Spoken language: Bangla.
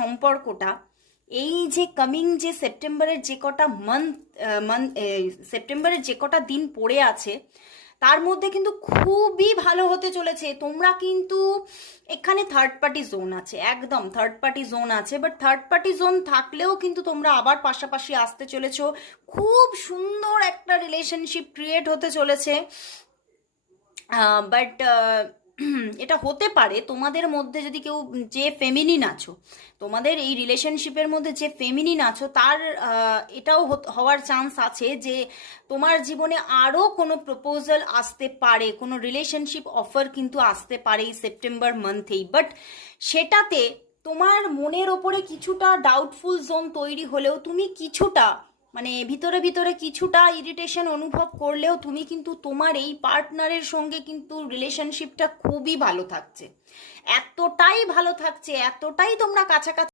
সম্পর্কটা এই যে কামিং যে সেপ্টেম্বরের যে কটা সেপ্টেম্বরের যে কটা দিন পড়ে আছে তার মধ্যে কিন্তু খুবই ভালো হতে চলেছে। তোমরা কিন্তু এখানে থার্ড পার্টি জোন আছে, একদম থার্ড পার্টি জোন আছে, বাট থার্ড পার্টি জোন থাকলেও কিন্তু তোমরা আবার পাশাপাশি আসতে চলেছো। খুব সুন্দর একটা রিলেশনশিপ ক্রিয়েট হতে চলেছে। বাট এটা হতে পারে তোমাদের মধ্যে যদি কেউ যে ফেমিনিন আছো, তোমাদের এই রিলেশনশিপের মধ্যে যে ফেমিনিন আছো তার এটাও হওয়ার চান্স আছে যে তোমার জীবনে আরও কোনো প্রপোজাল আসতে পারে, কোনো রিলেশনশিপ অফার কিন্তু আসতে পারে এই সেপ্টেম্বর মান্থেই। বাট সেটাতে তোমার মনের ওপরে কিছুটা ডাউটফুল জোন তৈরি হলেও তুমি কিছুটা মানে ভিতরে ভিতরে কিছুটা ইরিটেশন অনুভব করলেও তুমি কিন্তু তোমার এই পার্টনারের সঙ্গে কিন্তু রিলেশনশিপটা খুবই ভালো থাকছে, এতটাই ভালো থাকছে, এতটাই তোমরা কাছাকাছি